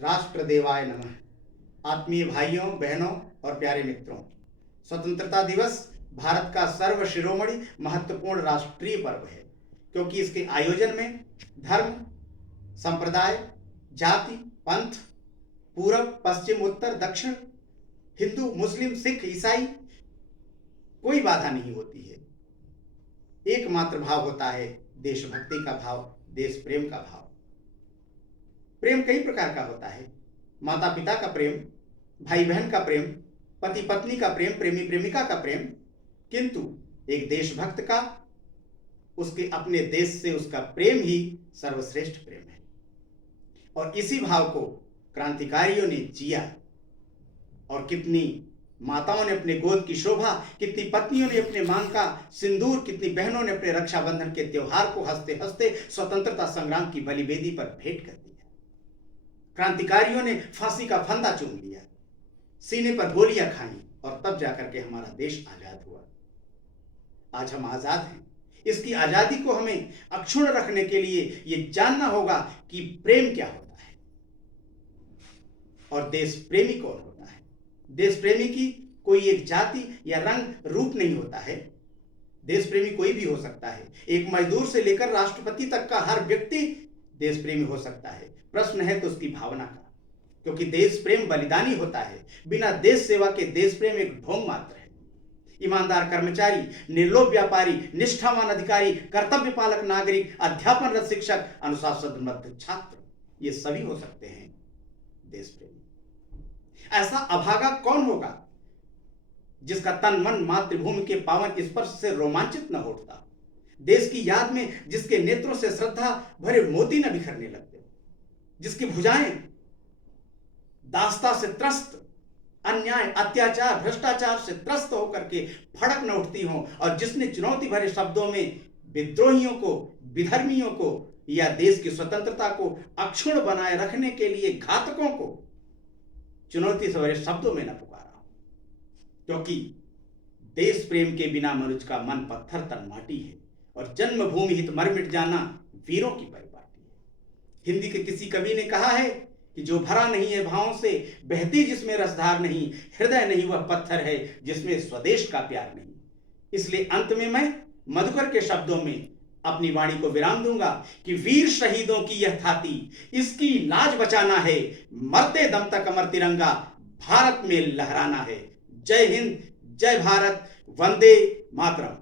राष्ट्रदेवाय नमः। आत्मीय भाइयों बहनों और प्यारे मित्रों, स्वतंत्रता दिवस भारत का सर्व शिरोमणि महत्वपूर्ण राष्ट्रीय पर्व है, क्योंकि इसके आयोजन में धर्म, संप्रदाय, जाति, पंथ, पूरब, पश्चिम, उत्तर, दक्षिण, हिंदू, मुस्लिम, सिख, ईसाई कोई बाधा नहीं होती है। एकमात्र भाव होता है देशभक्ति का भाव, देश प्रेम का भाव। प्रेम कई प्रकार का होता है। माता पिता का प्रेम, भाई बहन का प्रेम, पति पत्नी का प्रेम, प्रेमी प्रेमिका का प्रेम, किंतु एक देशभक्त का, उसके अपने देश से उसका प्रेम ही सर्वश्रेष्ठ प्रेम है। और इसी भाव को क्रांतिकारियों ने जिया, और कितनी माताओं ने अपने गोद की शोभा, कितनी पत्नियों ने अपने मांग का सिंदूर, कितनी बहनों ने अपने रक्षाबंधन के त्योहार को हंसते हंसते स्वतंत्रता संग्राम की बलिवेदी पर भेंट कर दिया। क्रांतिकारियों ने फांसी का फंदा चूम लिया, सीने पर गोलियां खाई, और तब जाकर के हमारा देश आजाद हुआ। आज हम आजाद हैं। इसकी आजादी को हमें अक्षुण्ण रखने के लिए यह जानना होगा कि प्रेम क्या होता है और देश प्रेमी कौन होता है। देश प्रेमी की कोई एक जाति या रंग रूप नहीं होता है। देश प्रेमी कोई भी हो सकता है। एक मजदूर से लेकर राष्ट्रपति तक का हर व्यक्ति देश प्रेमी हो सकता है। प्रश्न है तो उसकी भावना का, क्योंकि देश प्रेम बलिदानी होता है। बिना देश सेवा के देश प्रेम एक ढोंग मात्र है। ईमानदार कर्मचारी, निर्लोभ व्यापारी, निष्ठावान अधिकारी, कर्तव्य पालक नागरिक, अध्यापनरत शिक्षक, अनुशासनबद्ध छात्र, ये सभी हो सकते हैं देश प्रेमी। ऐसा अभागा कौन होगा जिसका तन मन मातृभूमि के पावन स्पर्श से रोमांचित न उठता, देश की याद में जिसके नेत्रों से श्रद्धा भरे मोती न बिखरने लगते, जिसकी भुजाएं दास्ता से त्रस्त, अन्याय, अत्याचार, भ्रष्टाचार से त्रस्त होकर के फड़क न उठती हों, और जिसने चुनौती भरे शब्दों में विद्रोहियों को, विधर्मियों को या देश की स्वतंत्रता को अक्षुण्ण बनाए रखने के लिए घातकों को चुनौती से भरे शब्दों में न पुकारा। क्योंकि देश प्रेम के बिना मनुष्य का मन पत्थर तन माटी है, और जन्मभूमि हित मर मिट जाना वीरों की परिपाटी है। हिंदी के किसी कवि ने कहा है कि जो भरा नहीं है भावों से, बहती जिसमें रसधार नहीं, हृदय नहीं वह पत्थर है जिसमें स्वदेश का प्यार नहीं। इसलिए अंत में मैं मधुकर के शब्दों में अपनी वाणी को विराम दूंगा कि वीर शहीदों की यह थाती, इसकी लाज बचाना है, मरते दम तक अमर तिरंगा भारत में लहराना है। जय हिंद, जय भारत, वंदे मातरम।